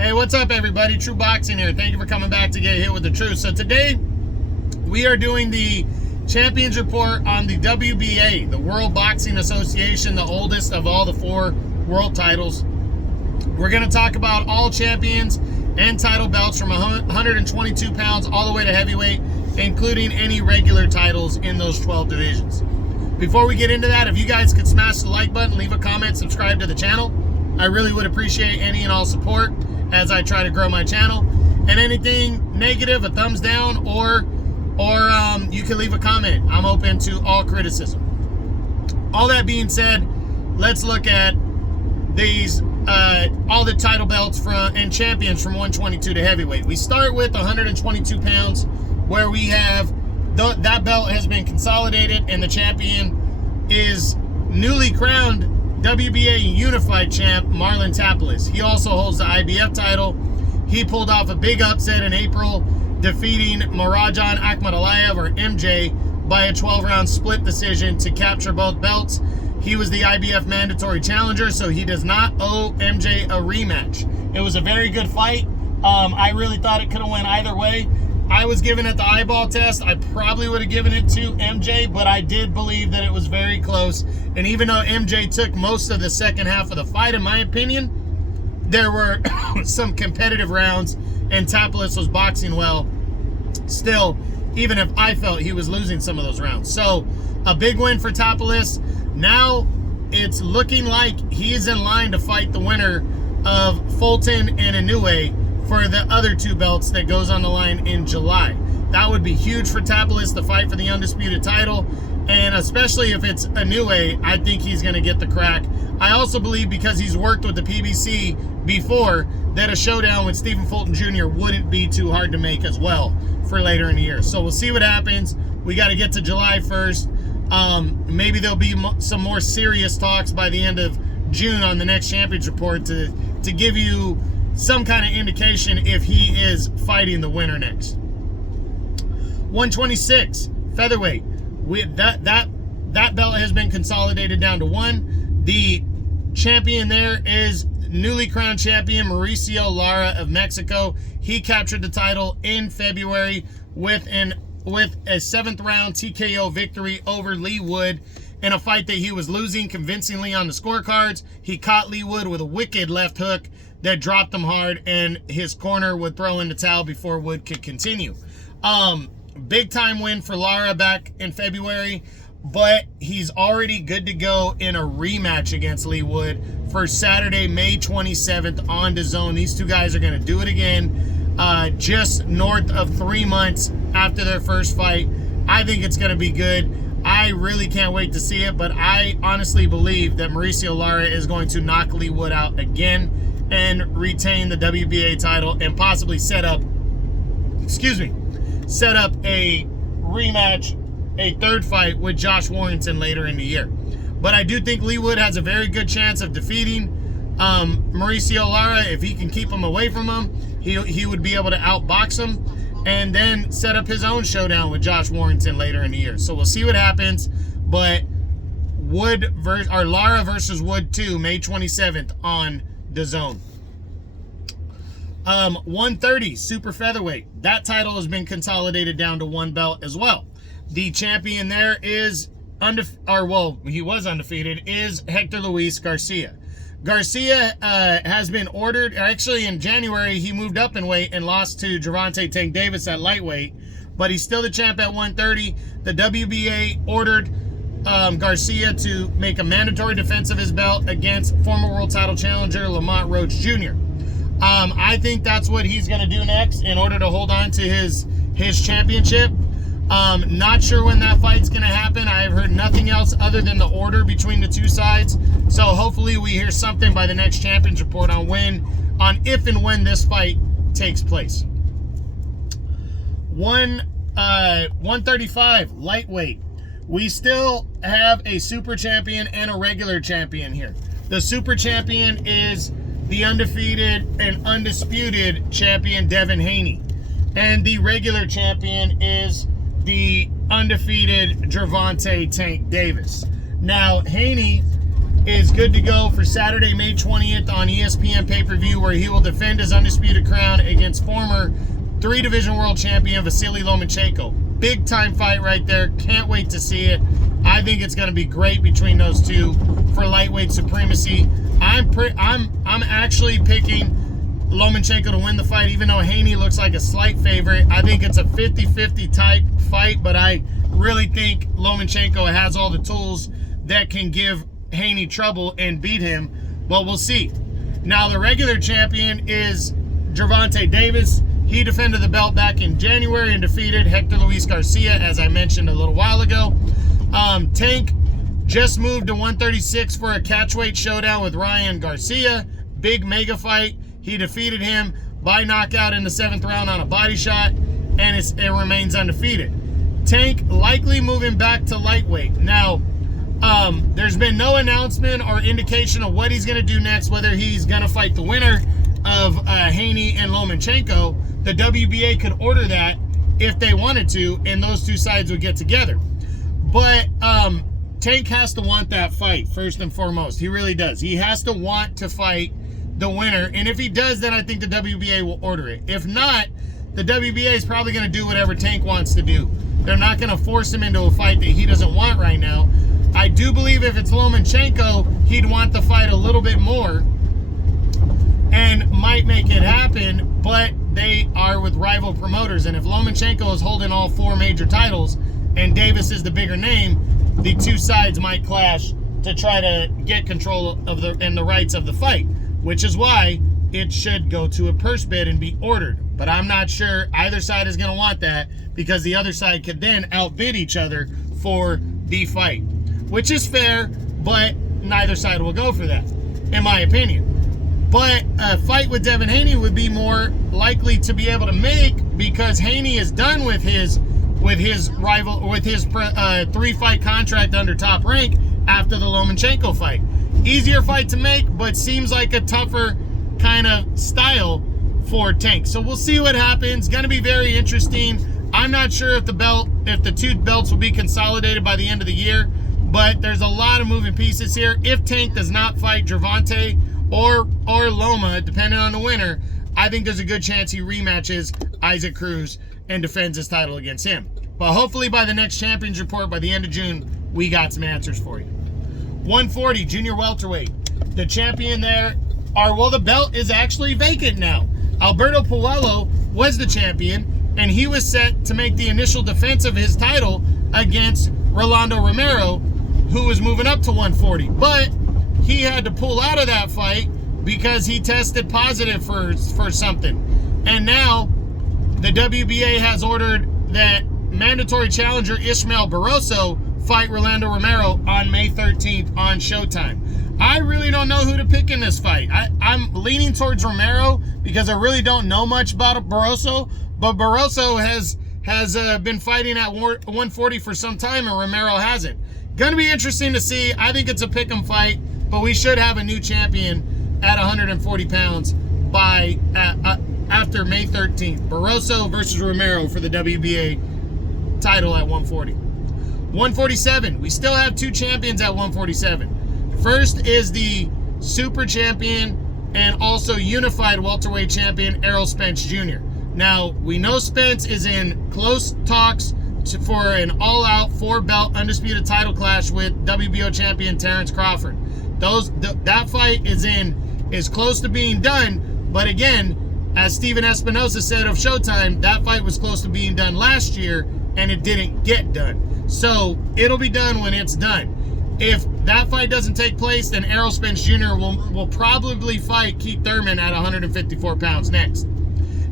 Hey, what's up, everybody? True Boxing here. Thank you for coming back to get hit with the truth. So today, we are doing the Champions Report on the WBA, the World Boxing Association, the oldest of all the 4 world titles. We're going to talk about all champions and title belts from 122 pounds all the way to heavyweight, including any regular titles in those 12 divisions. Before we get into that, if you guys could smash the like button, leave a comment, subscribe to the channel, I really would appreciate any and all support as I try to grow my channel. And anything negative, a thumbs down, or you can leave a comment. I'm open to all criticism. All that being said, let's look at these all the title belts and champions from 122 to heavyweight. We start with 122 pounds, where we have that belt has been consolidated, and the champion is newly crowned WBA Unified Champ Marlon Tapales. He also holds the IBF title. He pulled off a big upset in April, defeating Marajan Akhmadaliev, or MJ, by a 12-round split decision to capture both belts. He was the IBF mandatory challenger, so he does not owe MJ a rematch. It was a very good fight. I really thought it could have went either way. I was giving it the eyeball test. I probably would have given it to MJ, but I did believe that it was very close. And even though MJ took most of the second half of the fight, in my opinion, there were some competitive rounds, and Tapales was boxing well still, even if I felt he was losing some of those rounds. So a big win for Tapales. Now it's looking like he is in line to fight the winner of Fulton and Inoue for the other 2 belts that goes on the line in July. That would be huge for Tapales to fight for the undisputed title, and especially if it's Inoue, I think he's going to get the crack. I also believe, because he's worked with the PBC before, that a showdown with Stephen Fulton Jr. wouldn't be too hard to make as well for later in the year. So we'll see what happens. We got to get to July 1st. Maybe there'll be some more serious talks by the end of June on the next Champions Report to give you some kind of indication if he is fighting the winner next. 126 featherweight. That belt has been consolidated down to 1. The champion there is newly crowned champion Mauricio Lara of Mexico. He captured the title in February with a 7th round TKO victory over Lee Wood in a fight that he was losing convincingly on the scorecards. He caught Lee Wood with a wicked left hook that dropped him hard, and his corner would throw in the towel before Wood could continue. Big time win for Lara back in February, but he's already good to go in a rematch against Lee Wood for Saturday, May 27th on DAZN. These 2 guys are going to do it again, just north of 3 months after their first fight. I think it's going to be good. I really can't wait to see it, but I honestly believe that Mauricio Lara is going to knock Lee Wood out again and retain the WBA title and possibly set up a rematch, a 3rd fight with Josh Warrington later in the year. But I do think Lee Wood has a very good chance of defeating Mauricio Lara. If he can keep him away from him, he would be able to outbox him and then set up his own showdown with Josh Warrington later in the year. So we'll see what happens. But Lara versus Wood 2, May 27th on DAZN. 130 super featherweight. That title has been consolidated down to 1 belt as well. The champion there is he was undefeated, is Hector Luis Garcia. Garcia has been ordered. Actually, in January, he moved up in weight and lost to Gervonta Tank Davis at lightweight, but he's still the champ at 130. The WBA ordered Garcia to make a mandatory defense of his belt against former world title challenger Lamont Roach Jr. I think that's what he's going to do next in order to hold on to his championship. Not sure when that fight's going to happen. I have heard nothing else other than the order between the 2 sides. So hopefully we hear something by the next Champions Report on if and when this fight takes place. 135 lightweight. We still have a super champion and a regular champion here. The super champion is the undefeated and undisputed champion Devin Haney, and the regular champion is the undefeated Gervonta Tank Davis. Now, Haney is good to go for Saturday, May 20th on ESPN pay-per-view, where he will defend his undisputed crown against former 3-division world champion Vasily Lomachenko. Big time fight right there. Can't wait to see it. I think it's going to be great between those two for lightweight supremacy. I'm actually picking Lomachenko to win the fight, even though Haney looks like a slight favorite. I think it's a 50-50 type fight, but I really think Lomachenko has all the tools that can give Haney trouble and beat him, but we'll see. Now, the regular champion is Gervonta Davis. He defended the belt back in January and defeated Hector Luis Garcia, as I mentioned a little while ago. Tank just moved to 136 for a catchweight showdown with Ryan Garcia. Big mega fight. He defeated him by knockout in the 7th round on a body shot, and it remains undefeated. Tank likely moving back to lightweight. Now, there's been no announcement or indication of what he's going to do next, whether he's going to fight the winner of Haney and Lomachenko. The WBA could order that if they wanted to, and those two sides would get together. But Tank has to want that fight, first and foremost. He really does. He has to want to fight the winner, and if he does, then I think the WBA will order it. If not, the WBA is probably going to do whatever Tank wants to do. They're not going to force him into a fight that he doesn't want right now. I do believe if it's Lomachenko, he'd want the fight a little bit more and might make it happen, but they are with rival promoters, and if Lomachenko is holding all 4 major titles and Davis is the bigger name, the two sides might clash to try to get control of the rights of the fight, which is why it should go to a purse bid and be ordered. But I'm not sure either side is going to want that, because the other side could then outbid each other for the fight, which is fair, but neither side will go for that, in my opinion. But a fight with Devin Haney would be more likely to be able to make, because Haney is done with his rival, with his 3-fight contract under Top Rank after the Lomachenko fight. Easier fight to make, but seems like a tougher kind of style for Tank. So we'll see what happens. Going to be very interesting. I'm not sure if the two belts will be consolidated by the end of the year, but there's a lot of moving pieces here. If Tank does not fight Gervonta or Loma, depending on the winner, I think there's a good chance he rematches Isaac Cruz and defends his title against him. But hopefully by the next Champions Report, by the end of June, we got some answers for you. 140 junior welterweight. The champion there, the belt is actually vacant now. Alberto Puello was the champion, and he was set to make the initial defense of his title against Rolando Romero, who was moving up to 140. But he had to pull out of that fight because he tested positive for something. And now the WBA has ordered that mandatory challenger Ismael Barroso fight Rolando Romero on May 13th on Showtime. I really don't know who to pick in this fight. I'm leaning towards Romero because I really don't know much about Barroso, but Barroso has been fighting at 140 for some time, and Romero hasn't. Going to be interesting to see. I think it's a pick'em fight, but we should have a new champion at 140 pounds by after May 13th. Barroso versus Romero for the WBA title at 140. 147. We still have 2 champions at 147. First is the super champion and also unified welterweight champion Errol Spence Jr. Now, we know Spence is in close talks for an all-out 4-belt undisputed title clash with WBO champion Terrence Crawford. That fight is close to being done, but again, as Steven Espinosa said of Showtime, that fight was close to being done last year and it didn't get done. So it'll be done when it's done. If that fight doesn't take place, then Errol Spence Jr. will probably fight Keith Thurman at 154 pounds next.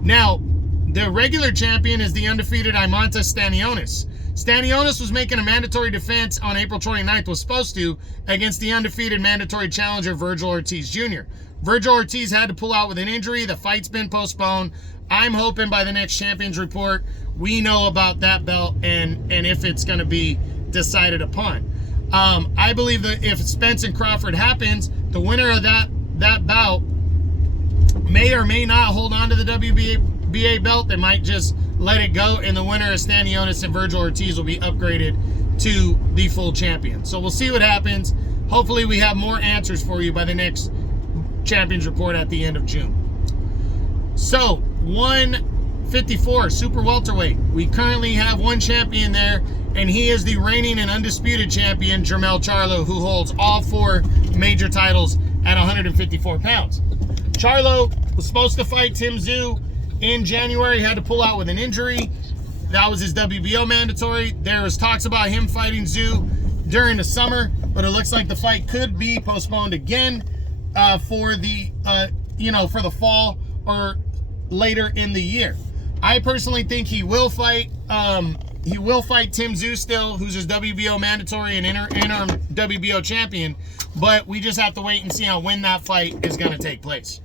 Now, the regular champion is the undefeated Imantas Stanionis. Stanionis was making a mandatory defense on April 29th, was supposed to, against the undefeated mandatory challenger Virgil Ortiz Jr. Virgil Ortiz had to pull out with an injury. The fight's been postponed. I'm hoping by the next Champions Report, we know about that belt and if it's going to be decided upon. I believe that if Spence and Crawford happens, the winner of that bout may or may not hold on to the WBA belt. They might just let it go, and the winner of Stanionis and Virgil Ortiz will be upgraded to the full champion. So we'll see what happens. hopefully we have more answers for you by the next Champions Report at the end of June. So 154 super welterweight, we currently have one champion there, and he is the reigning and undisputed champion, Jermell Charlo, who holds all 4 major titles at 154 pounds. Charlo was supposed to fight Tim Tszyu in January, had to pull out with an injury. That was his WBO mandatory. There was talks about him fighting Tszyu during the summer, but it looks like the fight could be postponed again for the for the fall or later in the year. I personally think he will fight. He will fight Tim Tszyu still, who's his WBO mandatory and interim WBO champion, but we just have to wait and see on when that fight is going to take place.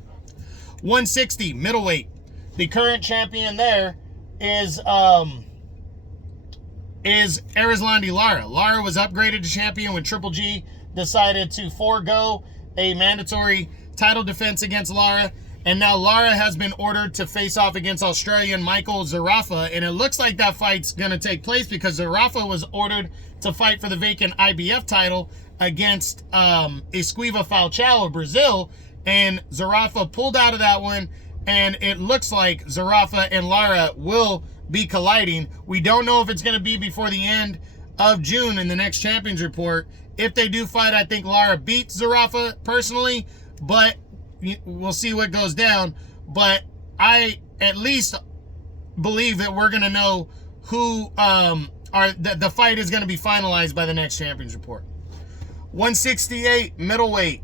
160 middleweight. The current champion there is Erislandy Lara. Lara was upgraded to champion when Triple G decided to forego a mandatory title defense against Lara, and now Lara has been ordered to face off against Australian Michael Zarafa, and it looks like that fight's going to take place because Zarafa was ordered to fight for the vacant IBF title against Esquiva Falcao of Brazil, and Zarafa pulled out of that one, and it looks like Zarafa and Lara will be colliding. We don't know if it's going to be before the end of June in the next Champions Report. If they do fight, I think Lara beats Zarafa personally, but we'll see what goes down. But I at least believe that we're going to know who the fight is going to be finalized by the next Champions Report. 168 middleweight.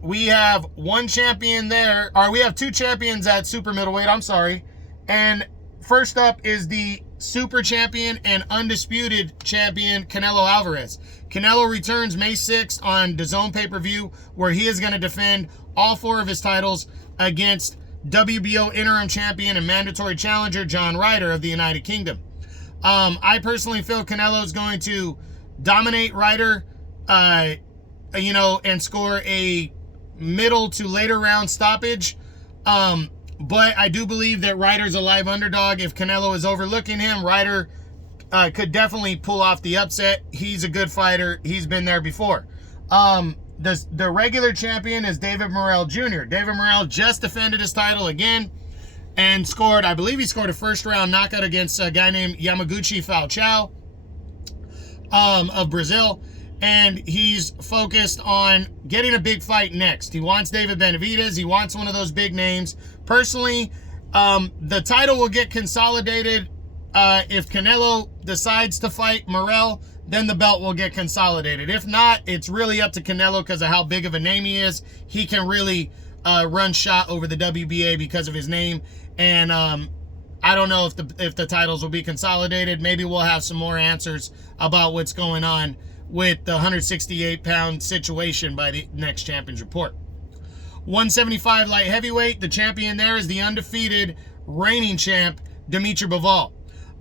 We have one champion there, or we have 2 champions at super middleweight, I'm sorry. And first up is the super champion and undisputed champion, Canelo Alvarez. Canelo returns May 6th on DAZN pay-per-view, where he is going to defend all 4 of his titles against WBO interim champion and mandatory challenger John Ryder of the United Kingdom. I personally feel Canelo is going to dominate Ryder, and score a middle to later round stoppage. But I do believe that Ryder's a live underdog. If Canelo is overlooking him, Ryder could definitely pull off the upset. He's a good fighter. He's been there before. The regular champion is David Morrell Jr. David Morrell just defended his title again and scored, I believe he scored a first round knockout against a guy named Yamaguchi Falcao of Brazil. And he's focused on getting a big fight next. He wants David Benavidez. He wants one of those big names. Personally, the title will get consolidated. If Canelo decides to fight Morrell, then the belt will get consolidated. If not, it's really up to Canelo because of how big of a name he is. He can really run shot over the WBA because of his name. And I don't know if the titles will be consolidated. Maybe we'll have some more answers about what's going on with the 168-pound situation by the next Champions Report. 175 light heavyweight, the champion there is the undefeated reigning champ, Dimitri Bivol.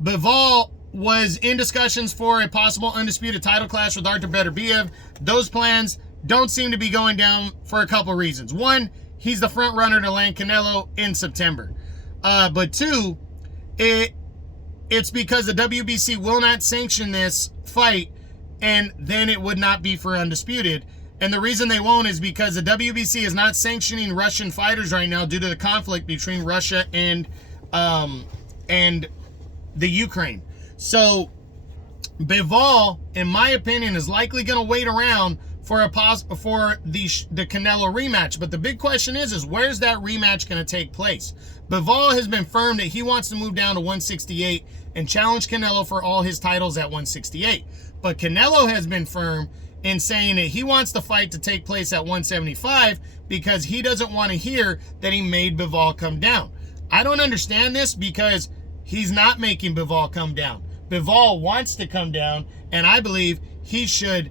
Bivol was in discussions for a possible undisputed title clash with Artur Beterbiev. Those plans don't seem to be going down for a couple reasons. One, he's the front runner to land Canelo in September. But 2, it's because the WBC will not sanction this fight, and then it would not be for undisputed. And the reason they won't is because the WBC is not sanctioning Russian fighters right now due to the conflict between Russia and the Ukraine. So Bivol, in my opinion, is likely going to wait around for the Canelo rematch. But the big question is where's that rematch going to take place? Bivol has been firm that he wants to move down to 168 and challenge Canelo for all his titles at 168. But Canelo has been firm in saying that he wants the fight to take place at 175 because he doesn't want to hear that he made Bivol come down. I don't understand this because he's not making Bivol come down. Bivol wants to come down, and I believe he should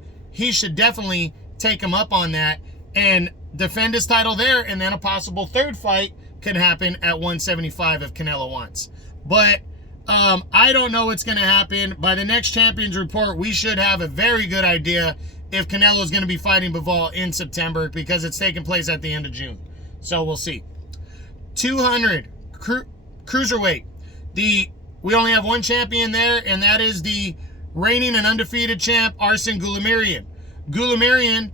definitely take him up on that and defend his title there, and then a possible third fight could happen at 175 if Canelo wants. But I don't know what's going to happen. By the next Champions Report, we should have a very good idea if Canelo is going to be fighting Bivol in September because it's taking place at the end of June. So we'll see. 200 cruiserweight. We only have one champion there, and that is the reigning and undefeated champ, Arsen Goulamirian. Goulamirian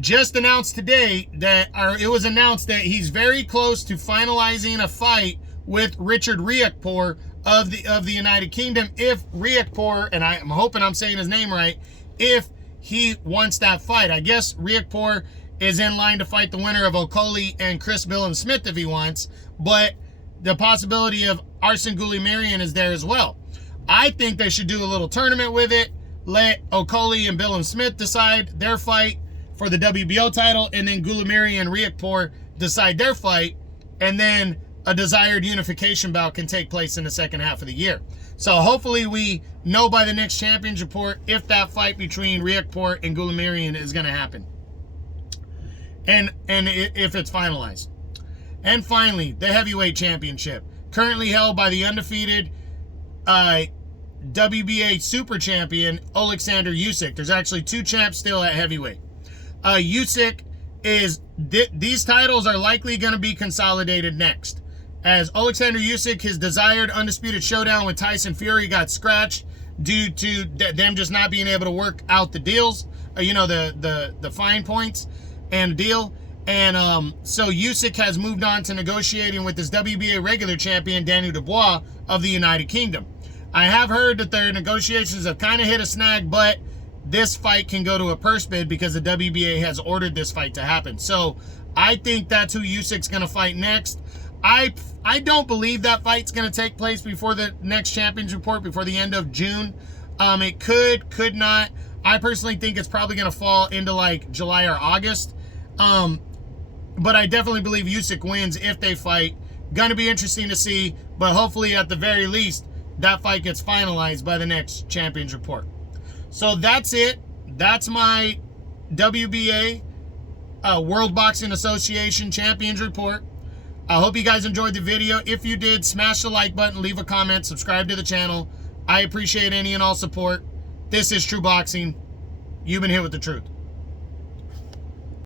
just announced today that, or it was announced that he's very close to finalizing a fight with Richard Riakporhe of the United Kingdom. If Riakporhe, and I'm hoping I'm saying his name right, if he wants that fight. I guess Riakporhe is in line to fight the winner of Okoli and Chris Billum-Smith if he wants, but the possibility of Arsen Goulamirian is there as well. I think they should do a little tournament with it, let Okoli and Billum-Smith decide their fight for the WBO title, and then Goulamirian and Riakporhe decide their fight, and then a desired unification bout can take place in the second half of the year. So hopefully we know by the next Champions Report if that fight between Riakporhe and Goulamirian is going to happen, and if it's finalized. And finally, the heavyweight championship, currently held by the undefeated WBA super champion Alexander Usyk. There's actually two champs still at heavyweight. Usyk is, these titles are likely going to be consolidated next, as Alexander Usyk, his desired undisputed showdown with Tyson Fury got scratched due to them just not being able to work out the deals, the fine points and deal. And so Usyk has moved on to negotiating with his WBA regular champion, Daniel Dubois of the United Kingdom. I have heard that their negotiations have kind of hit a snag, but this fight can go to a purse bid because the WBA has ordered this fight to happen. So I think that's who Usyk's going to fight next. I don't believe that fight's going to take place before the next Champions Report, before the end of June. It could not. I personally think it's probably going to fall into like July or August. But I definitely believe Usyk wins if they fight. Going to be interesting to see, but hopefully at the very least, that fight gets finalized by the next Champions Report. So that's it. That's my WBA, World Boxing Association Champions Report. I hope you guys enjoyed the video. If you did, smash the like button, leave a comment, subscribe to the channel. I appreciate any and all support. This is True Boxing. You've been hit with the truth.